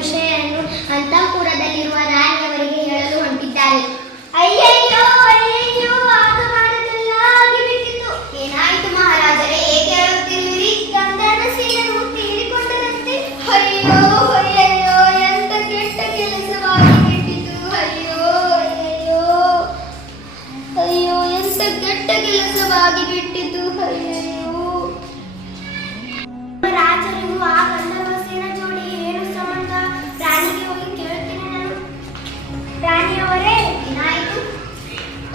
ವಿಷಯವನ್ನು ಅಂತಃಪುರದಲ್ಲಿರುವ ರಾಣಿಯವರಿಗೆ ಹೇಳಲು ಹೊಂಟಿದ್ದಾರೆ. ಅಯ್ಯಯ್ಯೋ ಅಯ್ಯಯ್ಯೋ, ಆಗಬಾರದೆಲ್ಲ ಆಗಿಬಿಟ್ಟಿತು. ಏನಾಯಿತು ಮಹಾರಾಜರೇ, ಏಕೆ ಹೇಳುತ್ತಿರುವಿರಿ? ಗಂಧರ್ವಸೇನರು ತೀರಿಕೊಂಡರಂತೆ. ಅಯ್ಯೋ ಅಯ್ಯಯ್ಯೋ, ಎಂತ ಕೆಟ್ಟ ಕೆಲಸವಾಗಿಬಿಟ್ಟಿತು. ಅಯ್ಯೋ ಅಯ್ಯಯ್ಯೋ ಅಯ್ಯೋ, ಎಂತ ಕೆಟ್ಟ ಕೆಲಸವಾಗಿಬಿಟ್ಟಿತು. ಅಯ್ಯಯ್ಯೋ, ರಾಜರಿಗೂ ಆ ಗಂಧರ್ವಸೇನ ಜೋಡಿ ಏನು ಸಂಬಂಧ? ರಾಣಿಗೆ ಹೋಗಿ ಕೇಳ್ತೀನಿ ನಾನು. ರಾಣಿಯವರೇ, ಏನಾಯಿತು?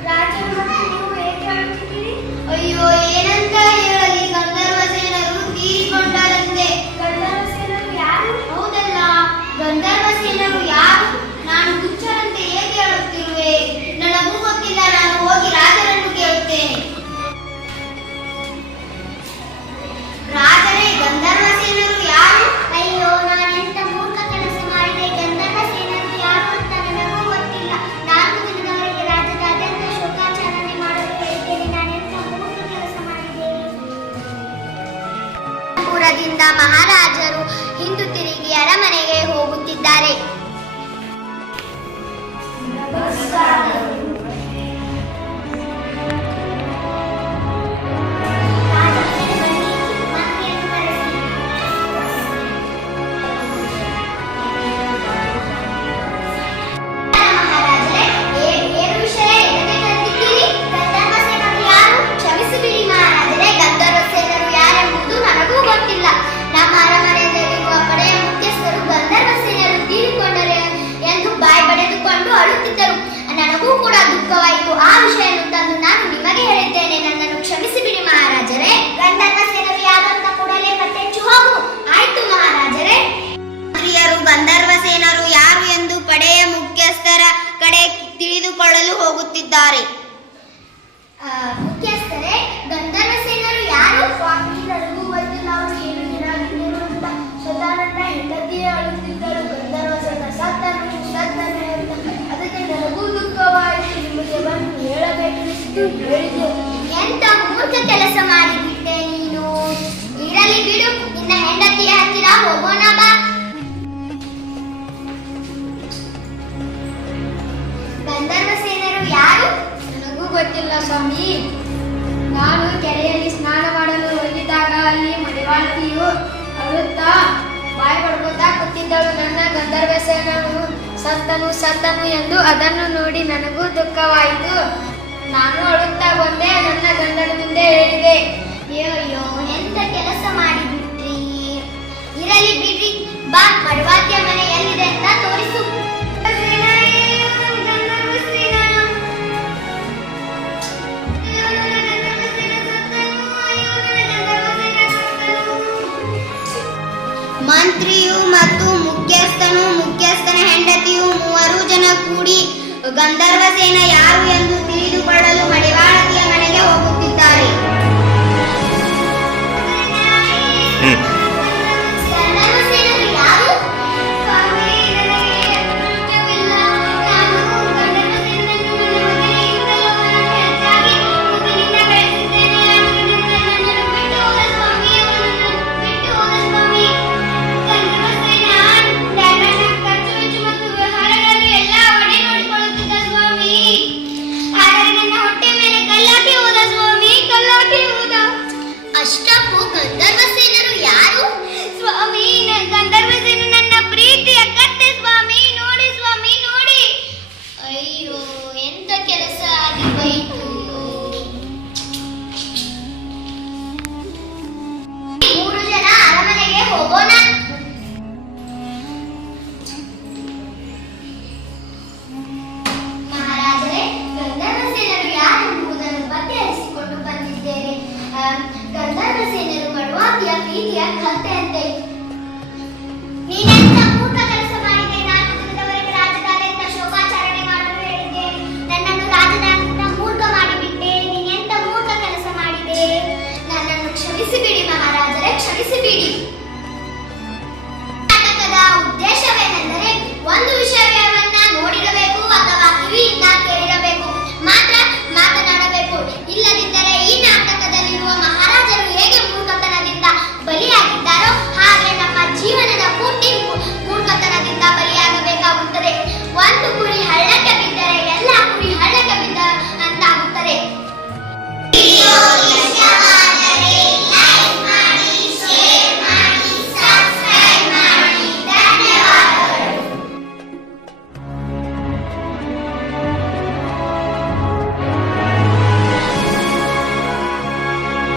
ರಾಜರು ಮತ್ತು ನೀವು ಏಕೆ ಹೇಳುತ್ತಿದ್ದೀರಿ? ಅಯ್ಯೋ, ಏನಂತ ಹೇಳಲಿ, ಗಂಧರ್ವಸೇನರು ತೀರಿಕೊಂಡರಂತೆ. ಗಂಧರ್ವಸೇನರು ಯಾರು? ಹೌದಲ್ಲ, ಗಂಧರ್ವಸೇನರು ಯಾರು? ನಾನು ಹುಚ್ಚರಂತೆ ಹೇಗೆ ಹೇಳುತ್ತಿರುವೆ? ನನಗೂ ಗೊತ್ತಿಲ್ಲ, ನಾನು ಹೋಗಿ ರಾಜರನ್ನು ಕೇಳುತ್ತೇನೆ. ರಾಜರೇ, ಗಂಧರ್ವಸೇನರು ಯಾರು? ಅಯ್ಯೋ, ನಾನೆಂತ ಮೂರ್ಖ ಕೆಲಸ ಮಾಡಿದೆ. ಗಂಧರ್ವಸೇನರು ಯಾರು ಅಂತ ನನಗೂ ಗೊತ್ತಿಲ್ಲ. 4 ದಿನದವರೆಗೆ ರಾಜ್ಯದ ಅತ್ಯಂತ ಶೋಕಾಚರಣೆ ಮಾಡಲು ಹೇಳಿದ್ದೇನೆ. ನಾನೆಂತ ಮೂರ್ಖ ಕೆಲಸ ಮಾಡಿದೆ. ಪುರದಿಂದ ಮಹಾರಾಜರು ಹಿಂದು ತಿರುಗಿ ಅರಮನೆಗೆ ಹೋಗುತ್ತಿದ್ದಾರೆ. ನನಗೂ ಕೂಡ ದುಃಖವಾಯಿತು. ಆ ವಿಷಯವನ್ನು ತಂದು ನಾನು ನಿಮಗೆ ಹೇಳಿದ್ದೇನೆ. ನನ್ನನ್ನು ಕ್ಷಮಿಸಿ ಬಿಡಿ ಮಹಾರಾಜರೇ. ಗಂಧರ್ವಸೇನರು ಯಾರಂತ ಕೂಡಲೇ ಪತ್ತೆಚ್ಚು ಹೋಗು. ಆಯ್ತು ಮಹಾರಾಜರೇ. ಮಂತ್ರಿಯರು ಗಂಧರ್ವಸೇನರು ಯಾರು ಎಂದು ಪಡೆಯ ಮುಖ್ಯಸ್ಥರ ಕಡೆ ತಿಳಿದುಕೊಳ್ಳಲು ಹೋಗುತ್ತಿದ್ದಾರೆ. ಮುಖ್ಯಸ್ಥರೇ, ಗಂಧರ್ವಸೇನರು ಯಾರು? ಸ್ವಾಮಿ, ನನಗೂ ಗೊತ್ತಿಲ್ಲ. ಅವರು ಏನು ಏನಾಗಿದ್ದರು ಅಂತ. ಸದಾನಂದ ಹೆಂಡತಿಯೇ ಅಳುತ್ತಿದ್ದರು. ಗಂಧರ್ವಸೇನ ಸತ್ತನು ಅಂತ. ಅದಕ್ಕೆ ನನಗೂ ದುಃಖವಾಯಿತು. ನಿಮಗೆ ಬಂದು ಹೇಳಬೇಕೆನಿಸಿತು, ಹೇಳಿದೆ. ಎಂತ ಮೂರ್ಖ ಕೆಲಸ ಮಾಡಿಬಿಟ್ಟೆ ನೀನು. ಇರಲಿ ಬಿಡು, ನಿನ್ನ ಹೆಂಡತಿಯ ಹತ್ತಿರ ಹೋಗೋಣ ಬಾ. ಗಂಧರ್ವಸೇನರು ಯಾರು? ನನಗೂ ಗೊತ್ತಿಲ್ಲ ಸ್ವಾಮಿ. ನಾನು ಕೆರೆಯಲ್ಲಿ ಸ್ನಾನ ಮಾಡಲು ಹೋಗಿದ್ದಾಗ ಅಲ್ಲಿ ಮಡಿವಾಳತಿಯು ಅಳುತ್ತಾ ಬಾಯಿ ಪಡ್ಕೋತಾ ಕೂತಿದ್ದಳು. ನನ್ನ ಗಂಧರ್ವಸೇನನು ಸತ್ತನು ಎಂದು ಅದನ್ನು ನೋಡಿ ನನಗೂ ದುಃಖವಾಯಿತು. ನಾನು ಅಳುತ್ತಾ ಬಂದೆ. ನನ್ನ ಗಂಡನ ಮುಂದೆ ಹೇಳಿದೆ. ಅಯ್ಯೋ, ಎಂತ ಕೆಲಸ ಮಾಡಿಬಿಟ್ರಿ. ಇರಲಿ ಬಿಡ್ರಿ, ಬಾ, ಮಡವಾತಿಯ ಮನೆ ಎಲ್ಲಿದೆ ಅಂತ ತೋರಿಸು. ಮಂತ್ರಿಯು ಮತ್ತು ಮುಖ್ಯಸ್ಥನ ಹೆಂಡತಿಯು 3 ಜನ ಕೂಡಿ ಗಂಧರ್ವಸೇನ ಯಾರು ಎಂದು